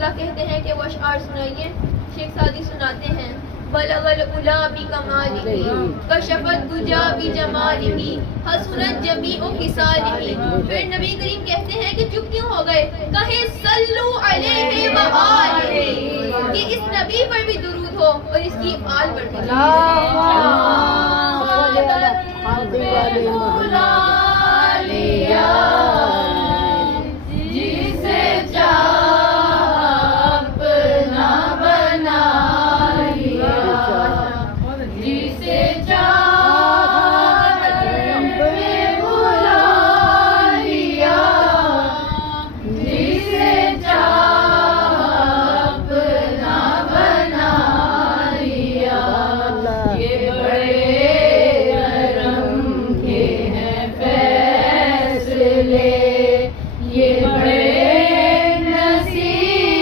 اللہ کہتے ہیں کہ وہ اشعار سنائیے. شیخ سعدی سناتے ہیں بلغ العلا بکمالہ کشف الدجا بجمالہ حسنت جمیع خصالہ. پھر نبی کریم کہتے ہیں کہ چپ کیوں ہو گئے؟ کہیں صلو علیہ وآلہ کہ اس نبی پر بھی درود ہو اور اس کی آل پر بھی.